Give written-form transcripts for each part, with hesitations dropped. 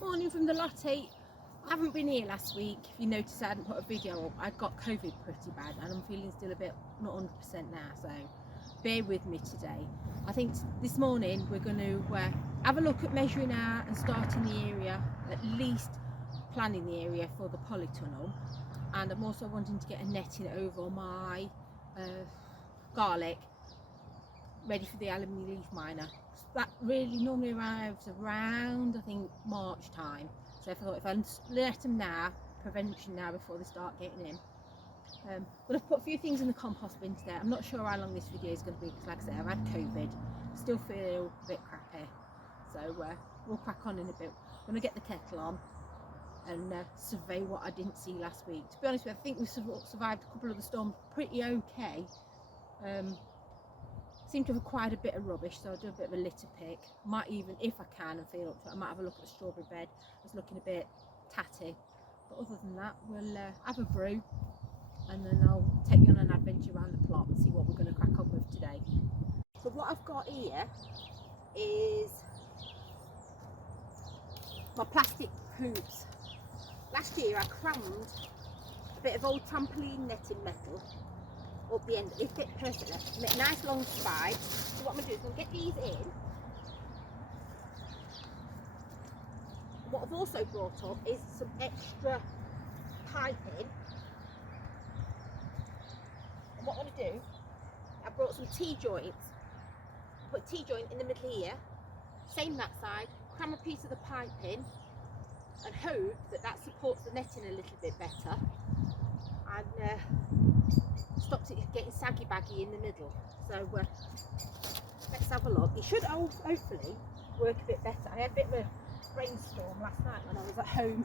Morning from the Lottie. I haven't been here last week. If you notice, I hadn't put a video up. I got COVID pretty bad and I'm feeling still a bit not 100% now, so bear with me today. I think this morning we're going to have a look at measuring out and starting the area, at least planning the area for the polytunnel. And I'm also wanting to get a netting over my garlic ready for the alumni leaf miner. That really normally arrives around, I think, March time. So I thought if I let them now, prevention now before they start getting in. I'm going to put a few things in the compost bin today. I'm not sure how long this video is going to be because, like I said, I've had COVID, still feel a bit crappy. So we'll crack on in a bit. I'm going to get the kettle on and survey what I didn't see last week. To be honest with you, I think we survived a couple of the storms pretty okay. Seem to have acquired a bit of rubbish, so I'll do a bit of a litter pick. Might even, if I can and feel up to it, I might have a look at the strawberry bed. It's looking a bit tatty, but other than that, we'll have a brew and then I'll take you on an adventure around the plot and see what we're going to crack on with today. So what I've got here is my plastic hoops. Last year I crammed a bit of old trampoline netting metal up the end. They fit perfectly. Make nice long spikes. So what I'm going to do is I'm going to get these in. What I've also brought up is some extra piping. And what I want to do, I brought some T-joints. Put a T-joint in the middle here. Same that side. Cram a piece of the pipe in and hope that that supports the netting a little bit better. And stops it getting saggy baggy in the middle. So let's have a look. It should hopefully work a bit better. I had a bit of a brainstorm last night when I was at home.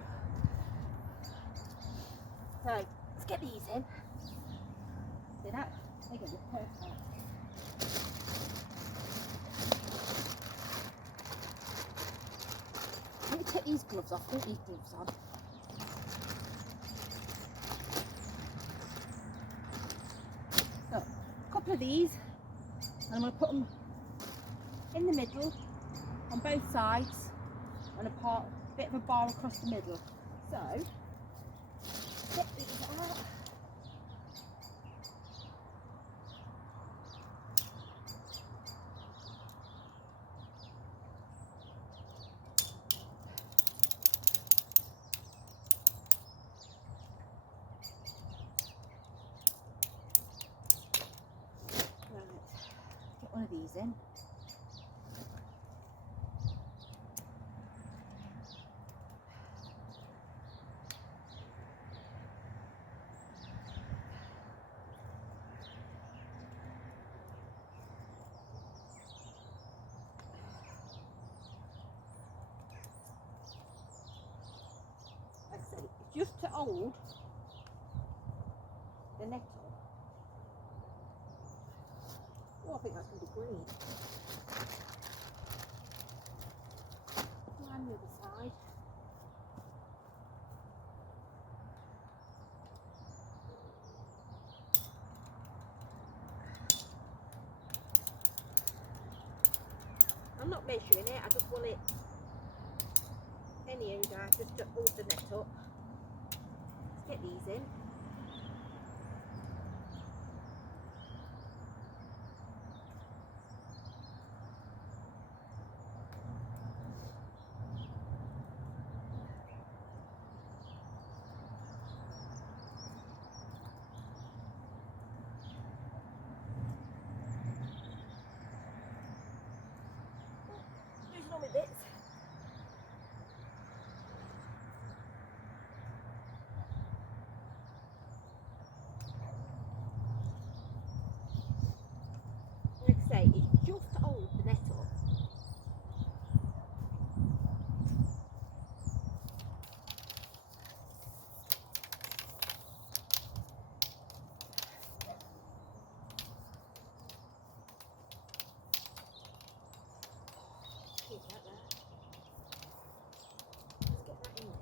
So let's get these in. See that? They go perfect. Let me take these gloves off. Put these gloves on. So, a couple of these, and I'm going to put them in the middle on both sides and a bit of a bar across the middle. So, get these out. One of these in. Like I say, just to hold the net on. Oh, I think that's going to be green. And the other side. I'm not measuring it, I just want it any odor, just to hold the net up. Let's get these in. All my bits. Like I say, it's just to hold the net up. Keep that there. Let's get that in there.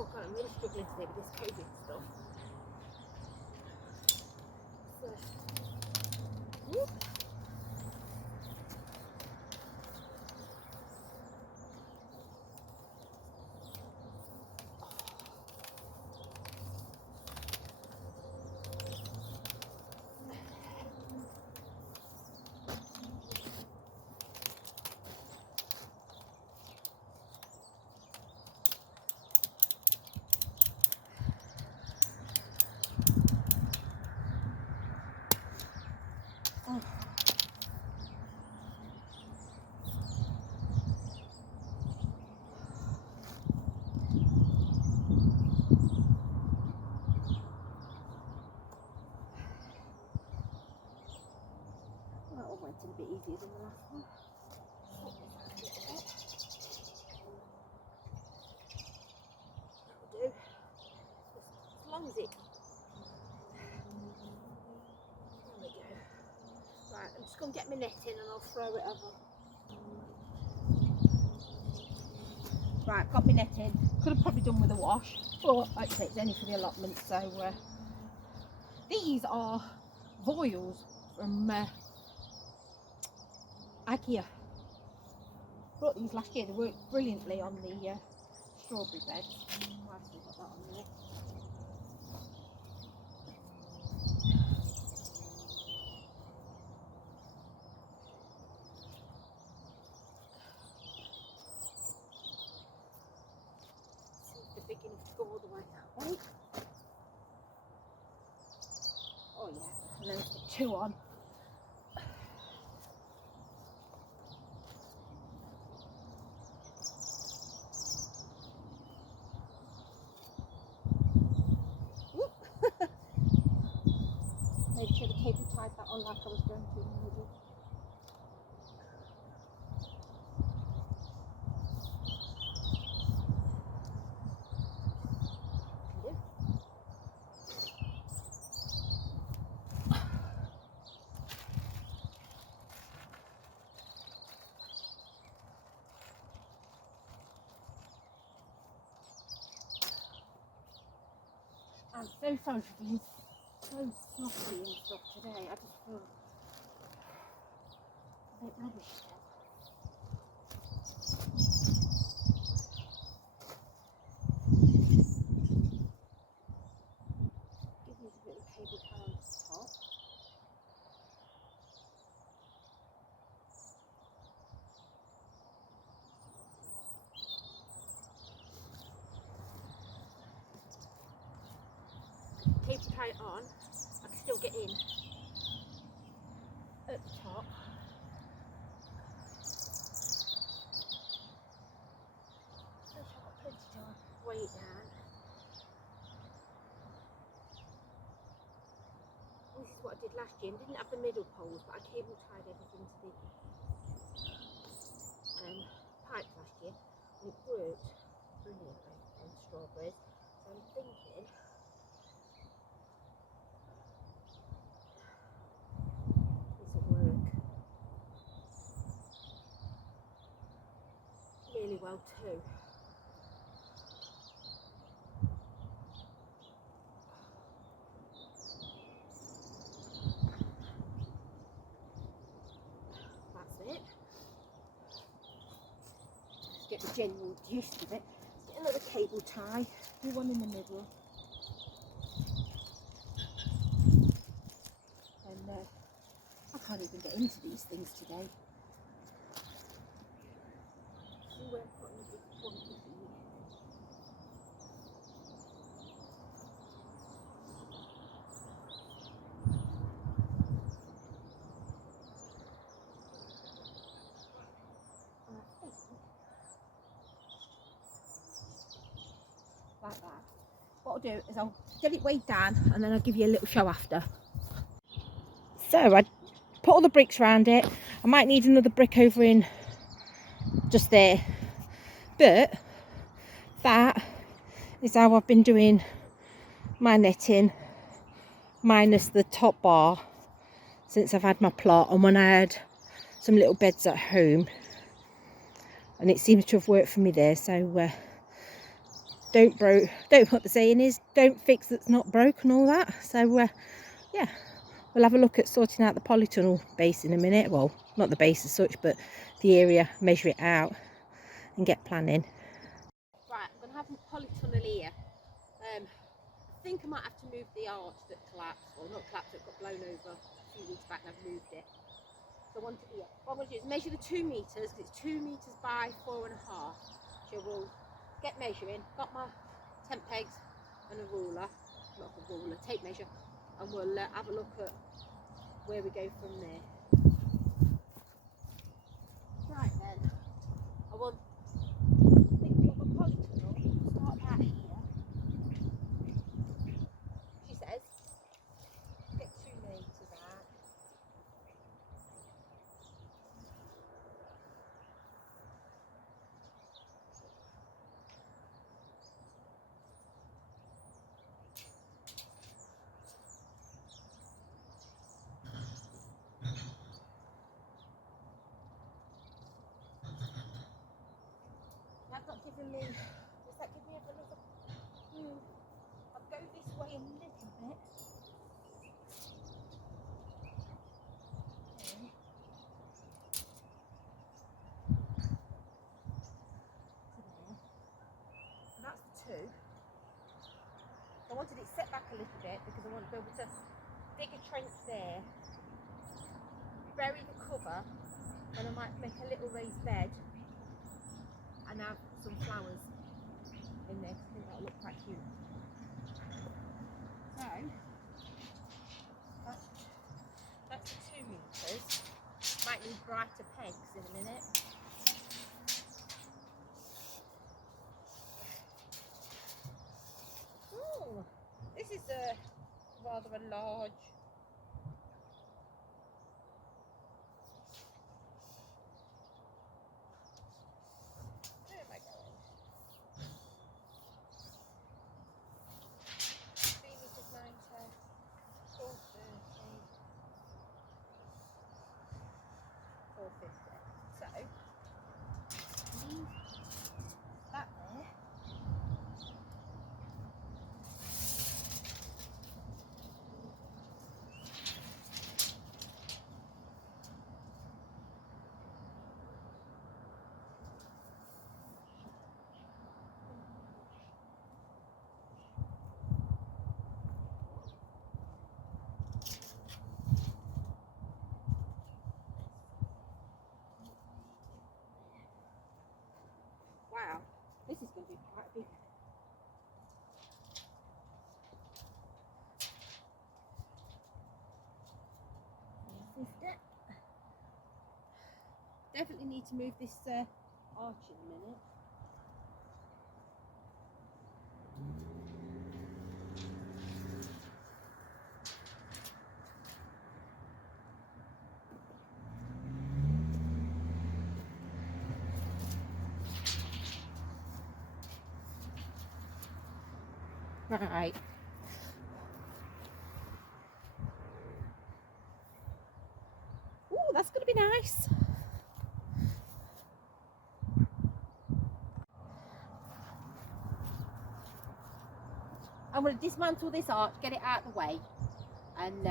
Oh God, I'm really struggling today with this COVID stuff. So, whoop. Oh. That one went in a bit easier than the last one. That'll do. As long as it. There we go. Right, I'm just going to get my net in and I'll throw it over. Right, got my net in. Could have probably done with a wash, but like I say, it's only for the allotment. So these are voiles from IKEA. Brought these last year. They worked brilliantly on the strawberry beds. Why have we got that on there? See if they're big enough to go all the way that way. Oh yeah, and then put two on. Make sure the cable tied that on like I was going to in the middle. I'm so sorry for being so sloppy and stuff today. I just feel a bit rubbish still. Give me a bit of cable tie on the top. Cable tie it on. I can still get in at the top. I've got plenty to weigh it down. This is what I did last year. I didn't have the middle poles, but I cable tied everything to the pipe last year, and it worked brilliantly on strawberries. So I'm thinking this will work really well too. That's it. Just get the general gist of it. Let's get another cable tie. Do one in the middle. And I can't even get into these things today. See where I'm putting the big point would be. Like that. What I'll do is I'll get it weighed down and then I'll give you a little show after. So I put all the bricks around it. I might need another brick over in just there, but that is how I've been doing my netting minus the top bar since I've had my plot, and when I had some little beds at home, and it seems to have worked for me there. So don't what the saying is, don't fix that's not broke and all that. So yeah, we'll have a look at sorting out the polytunnel base in a minute. Well, not the base as such, but the area, measure it out and get planning. Right, I'm going to have a polytunnel here. I think I might have to move the arch that collapsed, well not collapsed, it got blown over a few weeks back and I've moved it. So I want to, yeah, what I'm going to do is measure the 2 metres, because it's 2 metres by 4.5. So we'll get measuring, got my tent pegs and a ruler, not a ruler, tape measure, and we'll have a look at where we go from there. Right then, I want thinking of a polytunnel, start out here. She says, get 2 metres out. That's not giving me, does that give me a little, I'll go this way a little bit. And that's the 2. I wanted it set back a little bit because I want to be able to dig a trench there, bury the cover, and I might make a little raised bed and have some flowers in there. I think that'll look quite cute. So that's 2 metres. Might need brighter pegs in a minute. Oh, this is a rather a large. Where am I going? 3 metres 90, 430, 450. So leave that there. Wow, this is going to be quite big. Definitely need to move this arch in a minute. Right. Ooh, that's going to be nice. I'm going to dismantle this arch, get it out of the way, and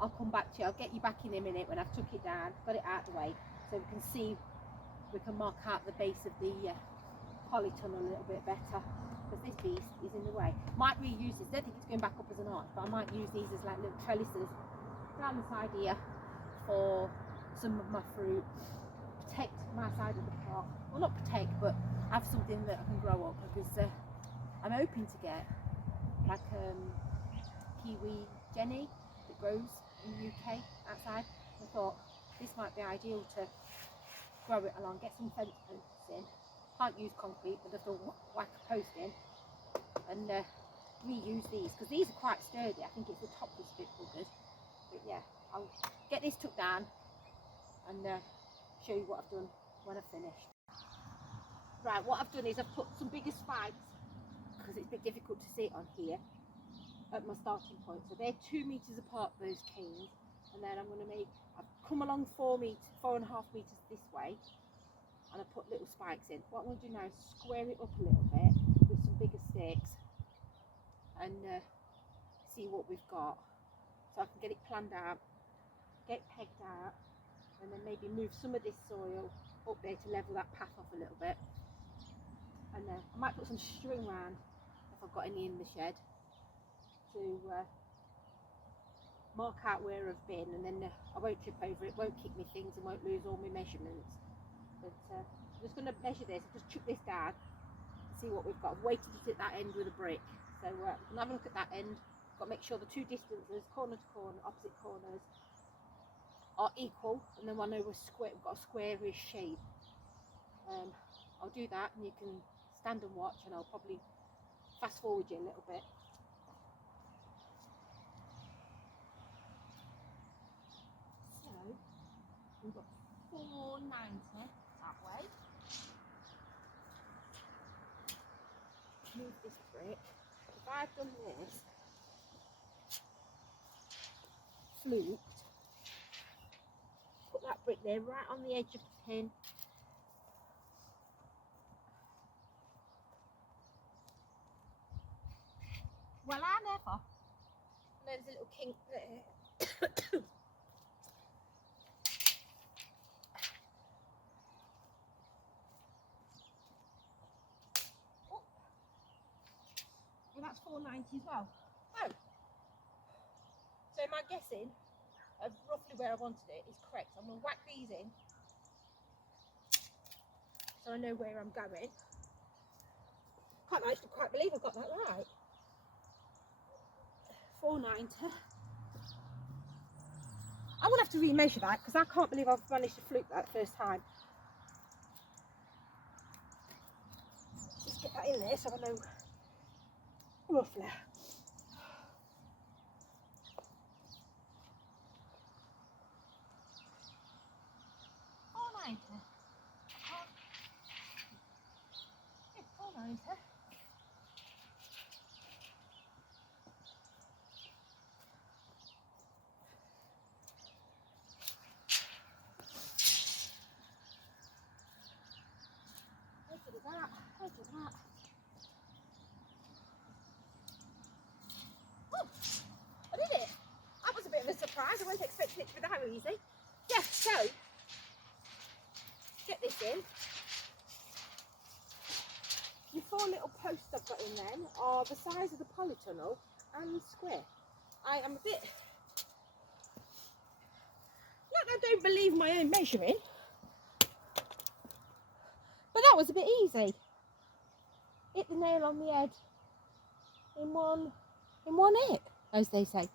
I'll come back to you. I'll get you back in a minute when I've took it down, got it out of the way, so we can see, we can mark out the base of the polytunnel a little bit better, because this beast is in the way. Might reuse this, I don't think it's going back up as an arch, but I might use these as like little trellises down the side here for some of my fruit, protect my side of the park. Well, not protect, but have something that I can grow up, because I'm hoping to get like kiwi jenny that grows in the UK outside. I thought this might be ideal to grow it along, get some fence posts in. Can't use concrete, but I thought whack a post in and reuse these, because these are quite sturdy. I think it's the top that's a bit buggered, but yeah, I'll get this took down and show you what I've done when I've finished. Right, what I've done is I've put some bigger spikes, because it's a bit difficult to see it on here, at my starting point. So they're 2 metres apart, those canes, and then I'm going to make, I've come along 4.5 metres this way, and I put little spikes in. What I'm going to do now is square it up a little bit with some bigger sticks and see what we've got, so I can get it planned out, get pegged out, and then maybe move some of this soil up there to level that path off a little bit. And I might put some string round if I've got any in the shed to mark out where I've been, and then I won't trip over it, won't kick me things, and won't lose all my measurements. But I'm just going to measure this, just chip this down, see what we've got. I've weighted it at that end with a brick, so I'm going to have a look at that end. Got to make sure the two distances, corner to corner, opposite corners, are equal, and then I know we've got a squarish shape. I'll do that, and you can stand and watch, and I'll probably fast forward you a little bit. So we've got 490 that way. Move this brick. If I've done this fluked, put that brick there right on the edge of the pin. Well, I never. And there's a little kink there. Oh. Well, that's 490 as well. Oh. So my guessing of roughly where I wanted it is correct. I'm going to whack these in so I know where I'm going. Can't actually quite believe I got that right. 490. I'm going to have to remeasure that because I can't believe I've managed to fluke that first time. Just get that in there so I know roughly. 490. Yeah, 490. Look at that. Oh, I did it. That was a bit of a surprise. I wasn't expecting it to be that easy. Yeah, so get this in. Your 4 little posts I've got in then are the size of the polytunnel and square. I am a bit, not that I don't believe my own measuring, but that was a bit easy. Hit the nail on the head in one hit, as they say.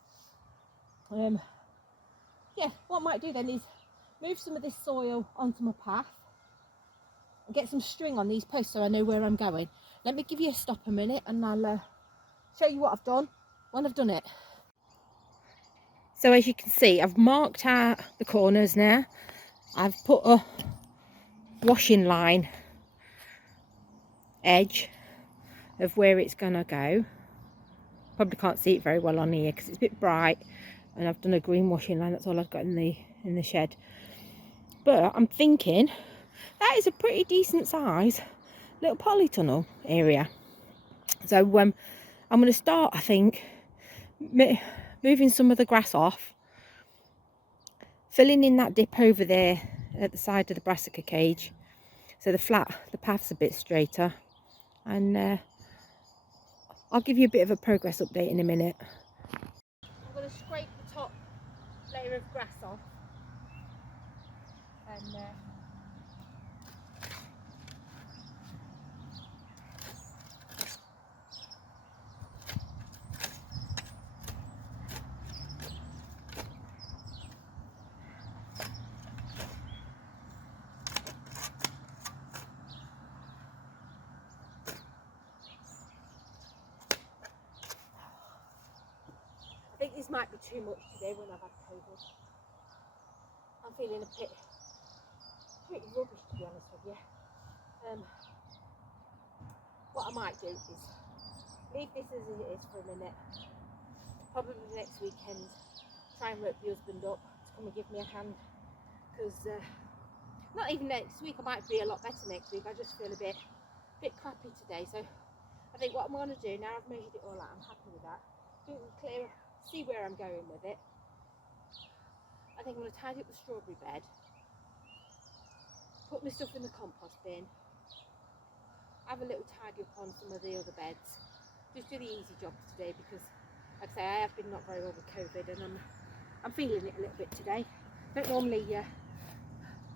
Yeah, what I might do then is move some of this soil onto my path and get some string on these posts so I know where I'm going. Let me give you a stop a minute and I'll show you what I've done when I've done it. So as you can see, I've marked out the corners now. I've put a washing line edge of where it's gonna go. Probably can't see it very well on here because it's a bit bright, and I've done a green washing line. That's all I've got in the shed. But I'm thinking that is a pretty decent size little polytunnel area. So I'm going to start, I think, moving some of the grass off, filling in that dip over there at the side of the brassica cage, so the path's a bit straighter, and I'll give you a bit of a progress update in a minute. I'm going to scrape the top layer of grass off and I think this might be too much today when I've had COVID. I'm feeling a bit pretty rubbish, to be honest with you. What I might do is leave this as it is for a minute. Probably next weekend try and rope the husband up to come and give me a hand, because not even next week. I might be a lot better next week. I just feel a bit crappy today. So I think what I'm going to do now, I've measured it all out. I'm happy with that. Clear, see where I'm going with it. I think I'm going to tidy up the strawberry bed, put my stuff in the compost bin, have a little tidy up on some of the other beds. Just do the easy job today because, like I say, I have been not very well with COVID and I'm feeling it a little bit today. Don't normally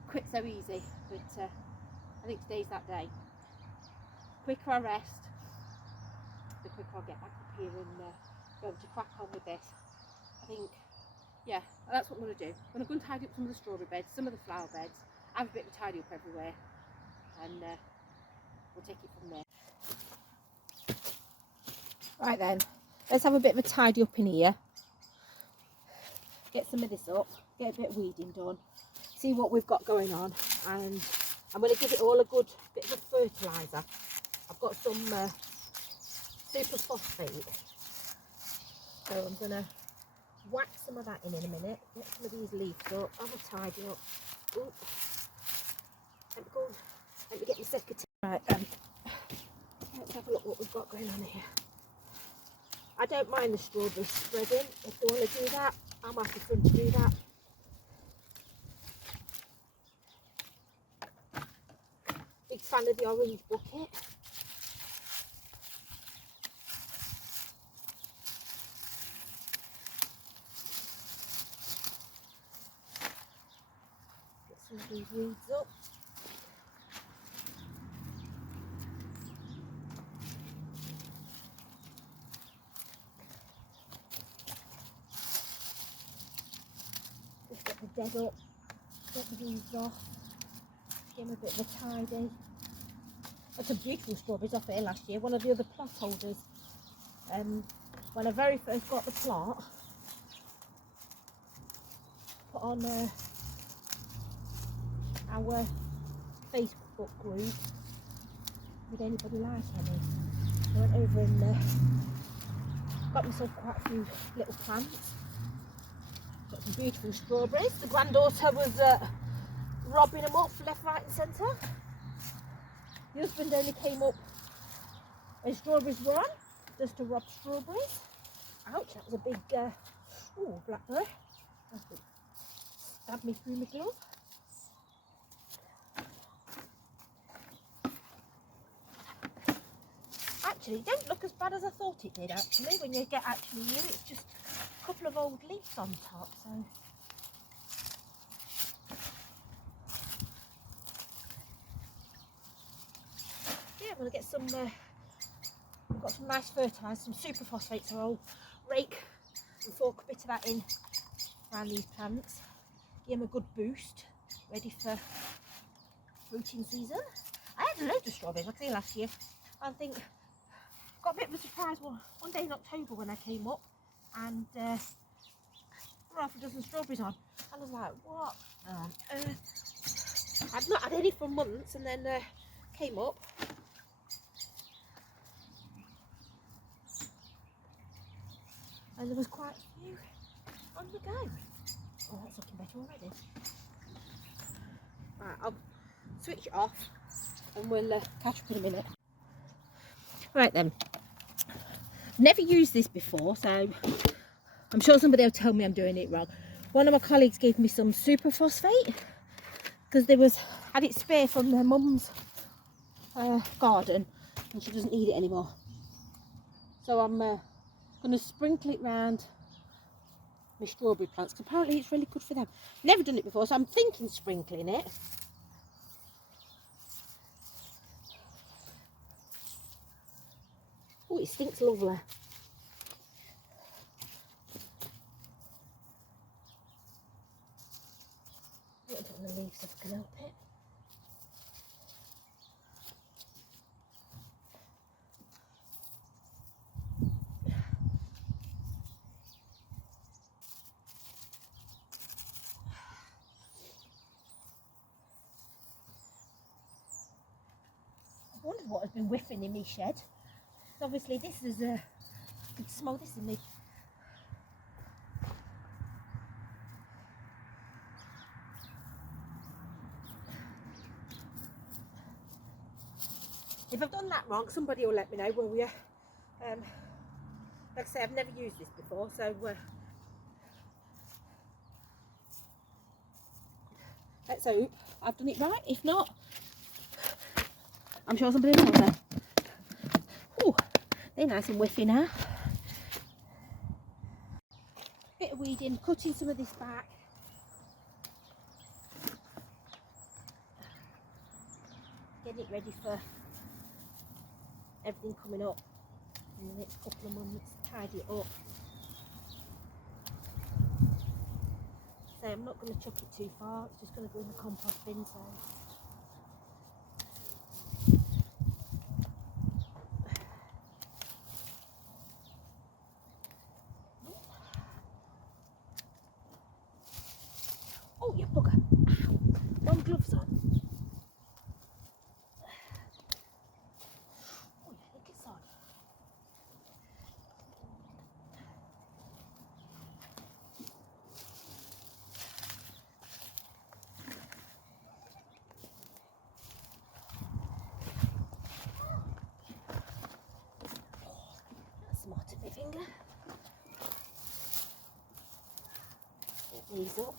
quit so easy, but I think today's that day. The quicker I rest, the quicker I'll get back up here and be able to crack on with this. I think, yeah, that's what I'm going to do. I'm going to go and tidy up some of the strawberry beds, some of the flower beds, have a bit of a tidy up everywhere, and we'll take it from there. Right then, let's have a bit of a tidy up in here. Get some of this up, get a bit of weeding done, see what we've got going on, and I'm going to give it all a good bit of a fertiliser. I've got some super phosphate, so I'm going to whack some of that in a minute, get some of these leaves up, have a tidy up. Ooh. Let me get my secretary. Right, let's have a look what we've got going on here. I don't mind the strawberry spreading. If they want to do that, I'm happy for them to do that. Big fan of the orange bucket. Get some of these weeds up. Just get the dead up, get the weeds off, give them a bit of a tidy. That's some beautiful strawberries off here last year. One of the other plot holders, when I very first got the plot, put on our Facebook group, would anybody like any? I went over and got myself quite a few little plants. Got some beautiful strawberries. The granddaughter was robbing them up left, right and centre. The husband only came up when strawberries were on, just to rob strawberries. Ouch, that was a big, blackberry. That stabbed me through my glove. Actually, it don't look as bad as I thought it did, actually, when you get actually new. It's just a couple of old leaves on top, so... yeah, I'm going to get some, I've got some nice fertiliser, some super phosphate, so I'll rake and fork a bit of that in around these plants. Give them a good boost, ready for fruiting season. I had loads of strawberries, like I say, last year. I think got a bit of a surprise one day in October when I came up, and there were half a dozen strawberries on. And I was like, what on earth? I'd not had any for months, and then came up. And there was quite a few on the go. Oh, that's looking better already. Right, I'll switch it off and we'll catch up in a minute. Right then, never used this before, so I'm sure somebody will tell me I'm doing it wrong. One of my colleagues gave me some super phosphate because had it spare from their mum's garden and she doesn't need it anymore. So I'm going to sprinkle it round my strawberry plants because apparently it's really good for them. Never done it before, so I'm thinking sprinkling it. Oh, it stinks lovely. I don't want the leaves if I can help it. I wondered what has been whiffing in my shed. Obviously this is I could smell this in me. If I've done that wrong, somebody will let me know, will you? Like I say, I've never used this before, so let's hope I've done it right. If not, I'm sure somebody will know. Oh, they're nice and whiffy now. Bit of weeding, cutting some of this back. Getting it ready for everything coming up in the next couple of months. Tidy it up. So I'm not going to chuck it too far, it's just going to go in the compost bin. So oh, you bugger. Ow. Long gloves on. Oh, yeah, look, it's on. That's smart of my finger. Get these up.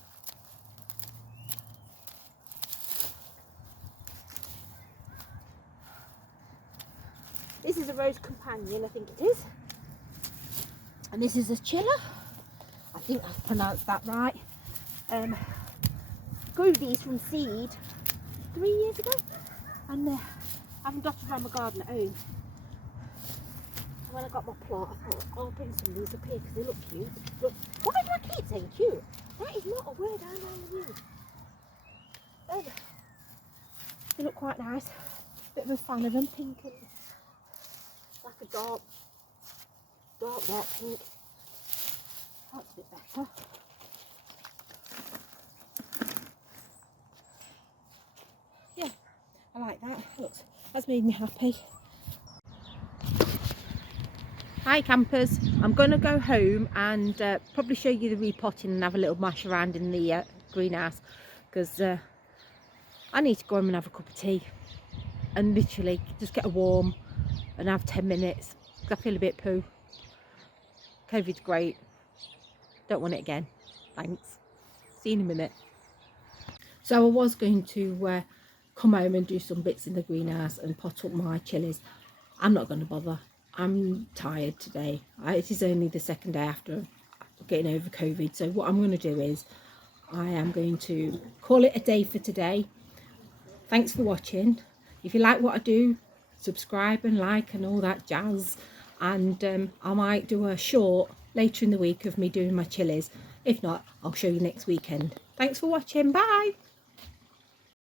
This is a Rose Companion, I think it is. And this is a chiller. I think I've pronounced that right. Grew these from seed 3 years ago. And I haven't dotted around my garden at home. And when I got my plot, I thought, I'll bring some of these up here because they look cute. Look, why do I keep saying cute? That is not a word I normally use. They look quite nice. Bit of a fan of them, pink and like a dark pink. That's a bit better. Yeah, I like that. Looks, that's made me happy. Hi campers, I'm going to go home and probably show you the repotting and have a little mash around in the greenhouse, because I need to go home and have a cup of tea and literally just get a warm and have 10 minutes because I feel a bit poo. COVID's great, don't want it again, thanks, see you in a minute. So I was going to come home and do some bits in the greenhouse and pot up my chilies. I'm not going to bother. I'm tired today. It is only the second day after getting over COVID. So what I'm going to do is I am going to call it a day for today. Thanks for watching. If you like what I do, subscribe and like and all that jazz. And I might do a short later in the week of me doing my chilies. If not, I'll show you next weekend. Thanks for watching. Bye.